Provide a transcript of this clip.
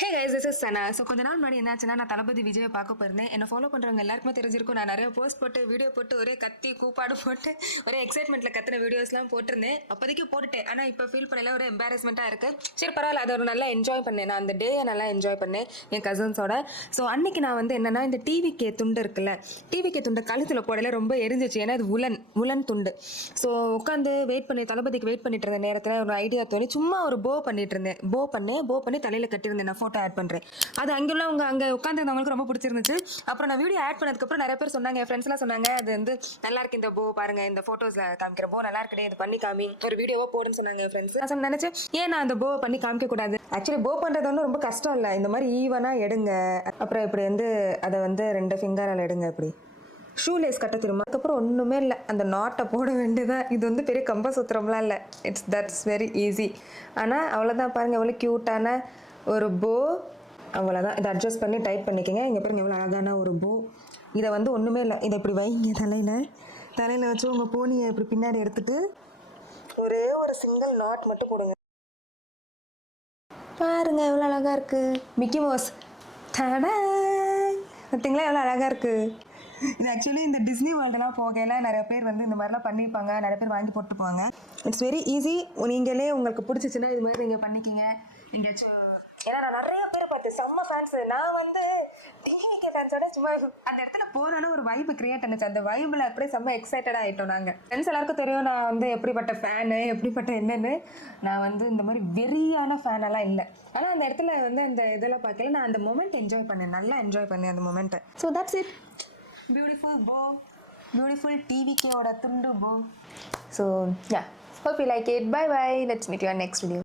Hey guys, this is Sana. So கொஞ்ச நாள் முன்னாடி என்னாச்சுன்னா, நான் தளபதி விஜயை பார்க்க போயிருந்தேன். என்னை ஃபாலோ பண்ணுறவங்க எல்லாருக்குமே தெரிஞ்சிருக்கும். நான் நிறைய போஸ்ட் போட்டு, வீடியோ போட்டு, ஒரே கத்தி கூப்பாடு போட்டு, ஒரே எக்ஸைட்மெண்ட்டில் கத்துன வீடியோஸ்லாம் போட்டிருந்தேன். அப்போதைக்கு போட்டுட்டேன். ஆனால் இப்போ ஃபீல் பண்ணல, ஒரு எம்பாரஸ்மெண்ட்டாக இருக்குது. சரி பரவாயில்ல, அதை ஒரு நல்லா என்ஜாய் பண்ணேன். நான் அந்த டேயை நல்லா என்ஜாய் பண்ணேன் என் கசின்ஸோட. ஸோ அன்றைக்கி நான் வந்து என்னென்னா, இந்த டிவிகே துண்டு இருக்குல்ல, டிவிகே துண்டு கழுத்தில் போடல ரொம்ப எரிஞ்சிச்சு. ஏன்னா அது உலன் துண்டு. ஸோ உட்காந்து வெயிட் பண்ணி, தளபதிக்கு வெயிட் பண்ணிட்டு இருந்த நேரத்தில் ஒரு ஐடியா தோணி சும்மா ஒரு போ பண்ணிட்டு இருந்தேன். போ பண்ணி தலையில் கட்டியிருந்தேன். நான் ஃபோட்டோ ஆட் பண்ணுறேன். அது அங்கே உட்காந்துருந்தவங்களுக்கு ரொம்ப பிடிச்சிருந்துச்சு. அப்புறம் நான் வீடியோ ஆட் பண்ணதுக்கப்புறம் நிறைய பேர் சொன்னாங்க, என் ஃப்ரெண்ட்ஸ்லாம் சொன்னாங்க, அது வந்து நல்லா இருக்கு இந்த போ, பாருங்க இந்த ஃபோட்டோஸில் காமிக்கிற போ நல்லா இருக்குடே, இது பண்ணி காமி, ஒரு வீடியோவோ போடுன்னு சொன்னாங்க என் ஃப்ரெண்ட்ஸ். நான் நினச்சேன், ஏன் நான் அந்த போ பண்ணி காமிக்கக்கூடாது. ஆக்சுவலி போ பண்ணுறது வந்து ரொம்ப கஷ்டம் இல்லை. இந்த மாதிரி ஈவனாக எடுங்க. அப்புறம் இப்படி வந்து அதை வந்து 2 ஃபிங்கரால் எடுங்க. இப்படி ஷூலேஸ் கட்ட திரும்ப. அதுக்கப்புறம் ஒன்றுமே இல்லை, அந்த நாட்டை போட வேண்டியதான். இது வந்து பெரிய கம்பசூத்திரம்லாம் இல்லை. That's very easy. ஆனால் அவ்வளோதான். பாருங்கள் எவ்வளோ க்யூட்டான ஒரு போ. அவ்வளோதான். இதை அட்ஜஸ்ட் பண்ணி டைட் பண்ணிக்கோங்க. இங்கே பாருங்கள் எவ்வளோ அழகான ஒரு போ. இதை வந்து ஒன்றுமே இல்லை, இதை இப்படி வைங்க தலையில் வச்சு உங்கள் போனியை இப்படி பின்னாடி எடுத்துகிட்டு ஒரே ஒரு சிங்கிள் நாட் மட்டும் போடுங்க. பாருங்கள் எவ்வளோ அழகாக இருக்குது. மிக்கி மவுஸ் தடா, பார்த்தீங்களா எவ்வளோ அழகாக இருக்குது. இது ஆக்சுவலி இந்த டிஸ்னி வேர்ல்டெலாம் போகையில் நிறைய பேர் வந்து இந்த மாதிரிலாம் பண்ணியிருப்பாங்க. நிறைய பேர் வாங்கி போட்டுப்பாங்க. It's very easy. நீங்களே உங்களுக்கு பிடிச்சிச்சின்னா இது மாதிரி நீங்கள் பண்ணிக்கிங்க. எங்கேயாச்சும், ஏன்னா நான் நிறைய பேரை பார்த்து செம்ம ஃபேன்ஸு. நான் வந்து டிவிகே ஃபேன்ஸோட சும்மா அந்த இடத்துல போனோன்னு ஒரு வைப்பு கிரியேட் ஆனிச்சு. அந்த வைப்பில் அப்படியே செம்ம எக்ஸைட்டடாக ஆகிட்டோம் நாங்கள். ஃப்ரெண்ட்ஸ் எல்லாருக்கும் தெரியும் நான் வந்து எப்படிப்பட்ட ஃபேனு, எப்படிப்பட்ட என்னன்னு. நான் வந்து இந்த மாதிரி வெறியான ஃபேனெல்லாம் இல்லை. ஆனால் அந்த இடத்துல வந்து அந்த இதெல்லாம் பார்க்கல, நான் அந்த மொமெண்ட் என்ஜாய் பண்ணேன். நல்லா என்ஜாய் பண்ணேன் அந்த மொமெண்ட்டை. So that's it. பியூட்டிஃபுல் போ, பியூட்டிஃபுல் டிவிகேவோட துண்டு போ. So yeah, hope you like it. Bye bye. Let's meet you on next video.